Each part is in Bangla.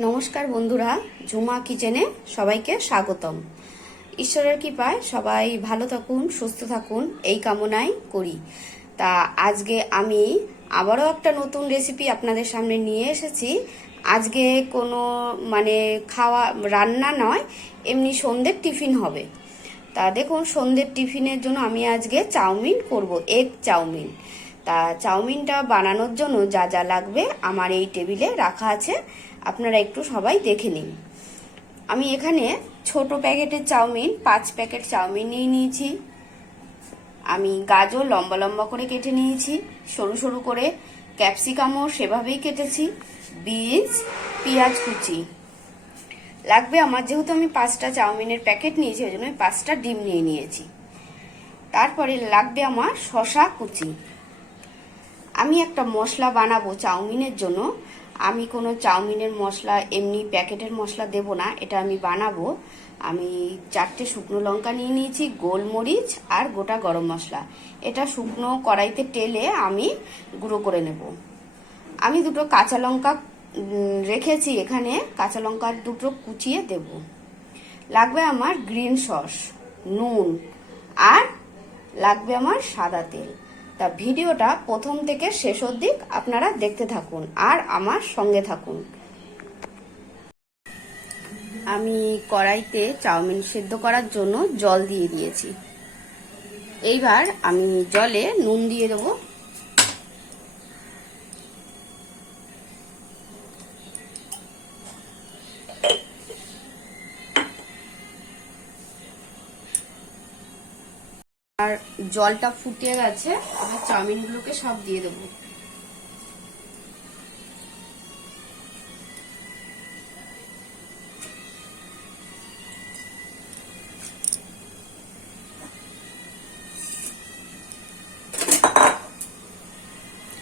নমস্কার বন্ধুরা, ঝুমা কিচেনে সবাইকে স্বাগতম। ঈশ্বরের কৃপায় সবাই ভালো থাকুন, সুস্থ থাকুন, এই কামনাই করি। তা আজকে আমি আবারও একটা নতুন রেসিপি আপনাদের সামনে নিয়ে এসেছি। আজকে কোনো মানে খাওয়া, রান্না নয়, এমনি সন্ধ্যের টিফিন হবে। তা দেখুন, সন্ধ্যের টিফিনের জন্য আমি আজকে চাউমিন করব এগ চাউমিন। তা চাউমিনটা বানানোর জন্য যা যা লাগবে আমার এই টেবিলে রাখা আছে। আপনারা একটু সবাই দেখে নিন। আমি এখানে ছোট প্যাকেটের চাউমিন, পাঁচ প্যাকেট চাউমিন নিয়ে নিয়েছি। আমি গাজর লম্বা লম্বা করে কেটে নিয়েছি, সরু সরু করে ক্যাপসিকামও সেভাবেই কেটেছি, বিনস, পেঁয়াজ কুচি। লাগবে আমার যেহেতু আমি পাঁচটা চাউমিনের প্যাকেট নিয়েছি, ওই জন্য আমি পাঁচটা ডিম নিয়ে নিয়েছি। তারপরে লাগবে আমার শশা কুচি। আমি একটা মশলা বানাবো চাউমিনের জন্য আমি কোনো চাউমিনের মশলা, এমনি প্যাকেটের মশলা দেব না, এটা আমি বানাবো। আমি চারটে শুকনো লঙ্কা নিয়ে নিয়েছি, গোলমরিচ আর গোটা গরম মশলা। এটা শুকনো কড়াইতে টেলে আমি গুঁড়ো করে নেব। আমি দুটো কাঁচা লঙ্কা রেখেছি এখানে, কাঁচা লঙ্কা দুটো কুচিয়ে দেব। লাগবে আমার গ্রিন সস, নুন আর লাগবে আমার সাদা তেল। তা ভিডিওটা প্রথম থেকে শেষ অবধি আপনারা দেখতে থাকুন আর আমার সঙ্গে থাকুন। আমি কড়াইতে চাউমিন সেদ্ধ করার জন্য জল দিয়ে দিয়েছি। এইবার আমি জলে নুন দিয়ে দেবো। আর জলটা ফুটিয়ে গেছে, এবার চাউমিনগুলোকে সব দিয়ে দেবো।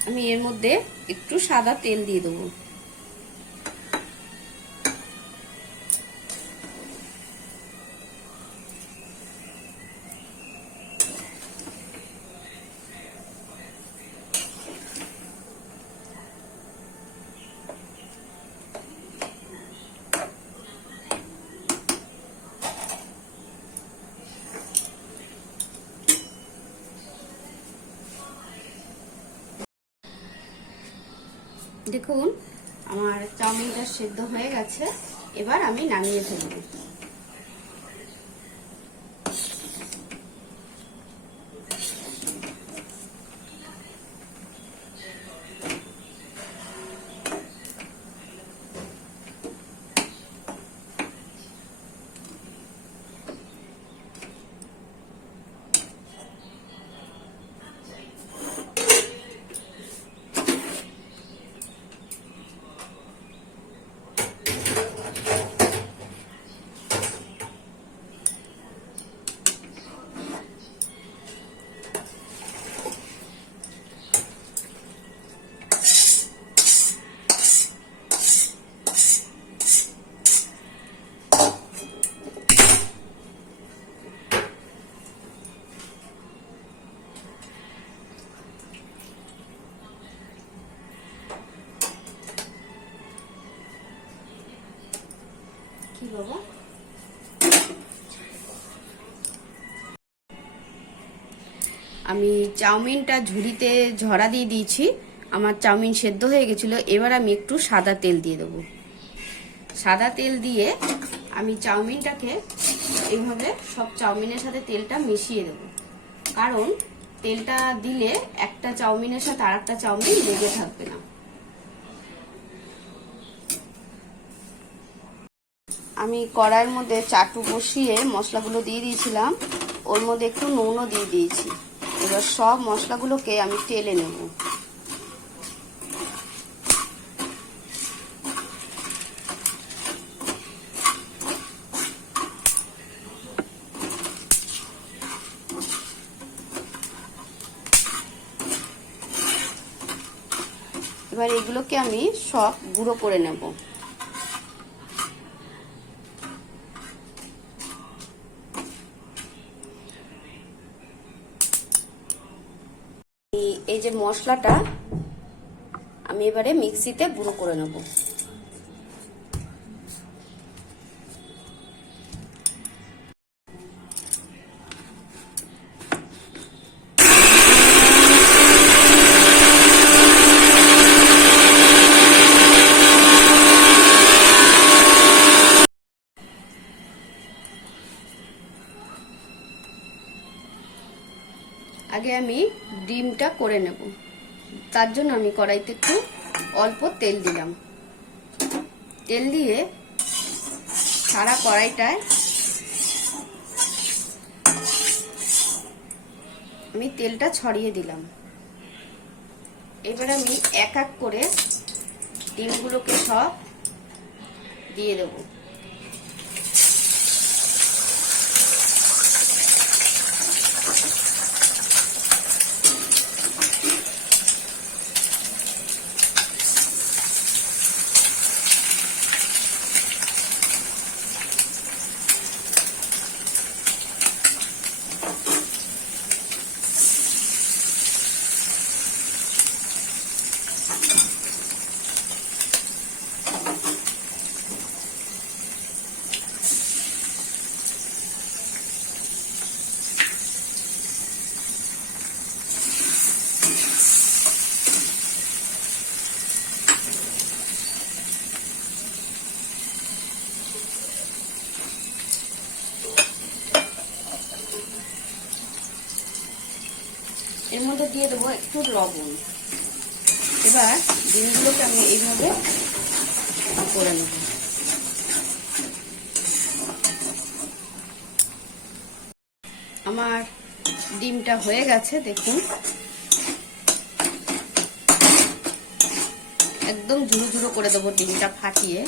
আমি এর মধ্যে একটু সাদা তেল দিয়ে দেবো। দেখুন আমার চাউমিনটা সেদ্ধ হয়ে গেছে। এবার আমি নামিয়ে ফেলব। আমি চাউমিনটা ঝুড়িতে ঝরা দিয়ে দিয়েছি। আমার চাউমিন সেদ্ধ হয়ে গেছিল। এবার আমি একটু সাদা তেল দিয়ে দেবো। সাদা তেল দিয়ে আমি চাউমিনটাকে এইভাবে সব চাউমিনের সাথে তেলটা মিশিয়ে দেবো। কারণ তেলটা দিলে একটা চাউমিনের সাথে আর একটা চাউমিন লেগে থাকবে না। আমি কড়াইয়ের মধ্যে চাটু বসিয়ে মশলাগুলো দিয়ে দিয়েছিলাম। ওর মধ্যে একটু নুনও দিয়ে দিয়েছি। এবার সব মশলাগুলোকে আমি টেলে নেব। এবার এগুলোকে আমি সব গুঁড়ো করে নেব। মশলাটা আমি এবারে মিক্সিতে গুঁড়ো করে নেব। আগে আমি ডিমটা করে নেব। তার জন্য আমি কড়াইতে একটু অল্প তেল দিলাম। তেল দিয়ে সারা কড়াইটায় আমি তেলটা ছড়িয়ে দিলাম। এবার আমি এক এক করে ডিমগুলোকে সব দিয়ে দেবো এর মধ্যে দিয়ে দেবো একটু লবণ। এবার ডিমগুলোকে আমি এইভাবে করে নেব। আমার ডিমটা হয়ে গেছে, দেখুন। একদম ঝুড়ো ঝুড়ো করে দেবো ডিমটা ফাটিয়ে।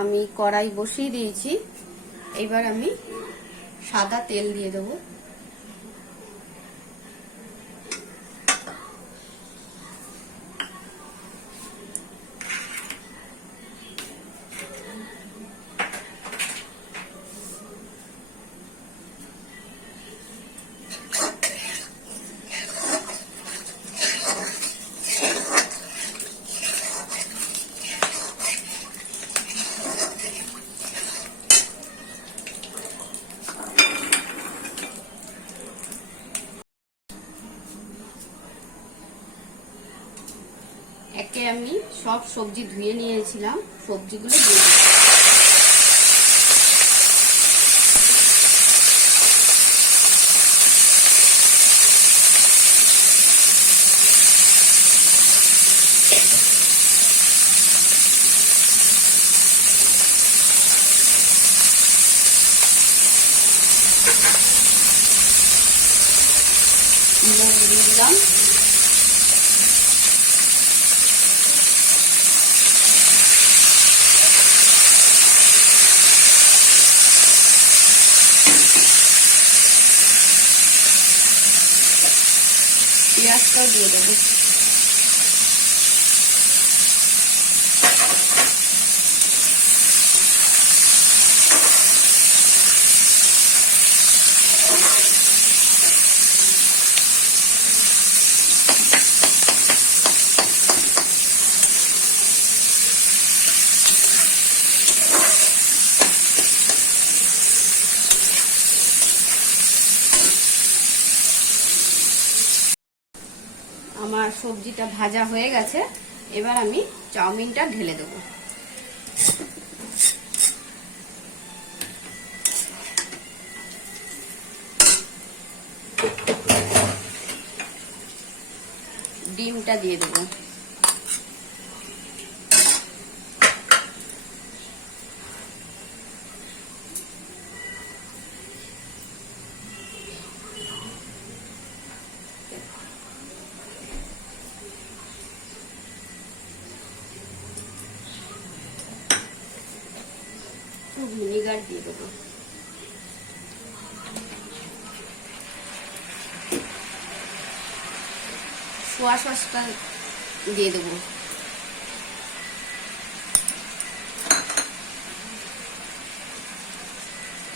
আমি কড়াই বসিয়ে দিয়েছি। এবার আমি সাদা তেল দিয়ে দেবো একে আমি সব সবজি ধুয়ে নিয়েছিলাম সবজিগুলো দিয়ে দিচ্ছি নুন দিয়ে দিলাম পেঁয়াজটাও দিয়ে দেবো আমার সবজিটা ভাজা হয়ে গেছে এবার আমি চাউমিনটা ঢেলে দেব। ডিমটা দিয়ে দেবো। সোয়া সসটা দিয়ে দেবো।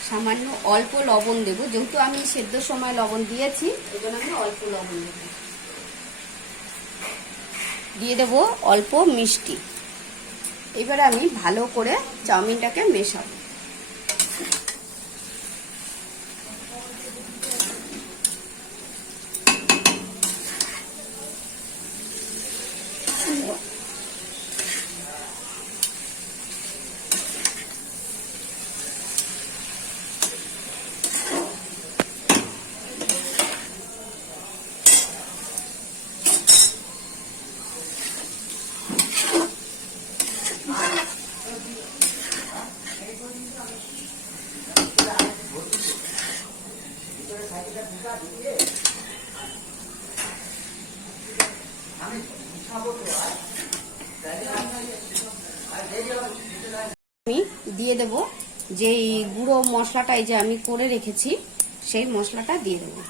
সামান্য অল্প লবণ দেবো, যেহেতু আমি সেদ্ধ সময় লবণ দিয়েছি এই জন্য আমি অল্প লবণ দেবো। দিয়ে দেবো অল্প মিষ্টি। এবার আমি ভালো করে চাউমিনটাকে মেশাবো। আমি দিয়ে দেব যেই গুঁড়ো মশলাটাই যে আমি করে রেখেছি সেই মশলাটা দিয়ে দেবো।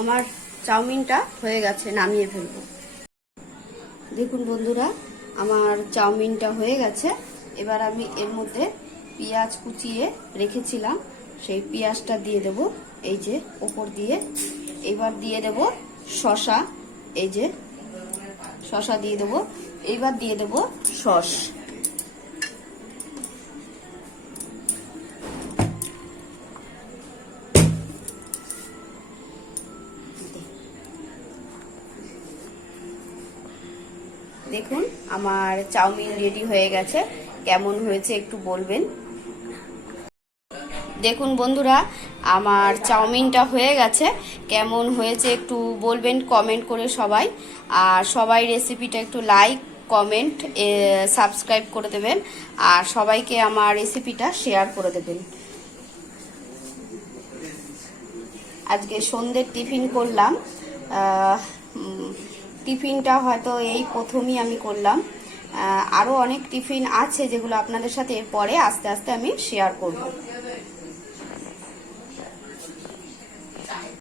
আমার চাউমিনটা হয়ে গেছে, নামিয়ে ফেলব। দেখুন বন্ধুরা, আমার চাউমিনটা হয়ে গেছে। এবার আমি এর মধ্যে পেঁয়াজ কুচিয়ে রেখেছিলাম, সেই পেঁয়াজটা দিয়ে দেব, এই যে ওপর দিয়ে। এবার দিয়ে দেব শশা এই যে শশা দিয়ে দেব। এবার দিয়ে দেব সস। দেখুন, আমার চাউমিন রেডি হয়ে গেছে। কেমন হয়েছে একটু বলবেন? দেখুন বন্ধুরা, আমার চাউমিনটা হয়ে গেছে। কেমন হয়েছে একটু বলবেন কমেন্ট করে সবাই। আর সবাই রেসিপিটা একটু লাইক কমেন্ট সাবস্ক্রাইব করে দেবেন। আর সবাইকে আমার রেসিপিটা শেয়ার করে দেবেন। আজকে সন্ধ্যের টিফিন করলাম। টিফিনটা হয়তো এই প্রথমই আমি করলাম। আরও অনেক টিফিন আছে যেগুলো আপনাদের সাথে এরপরে আস্তে আস্তে আমি শেয়ার করব।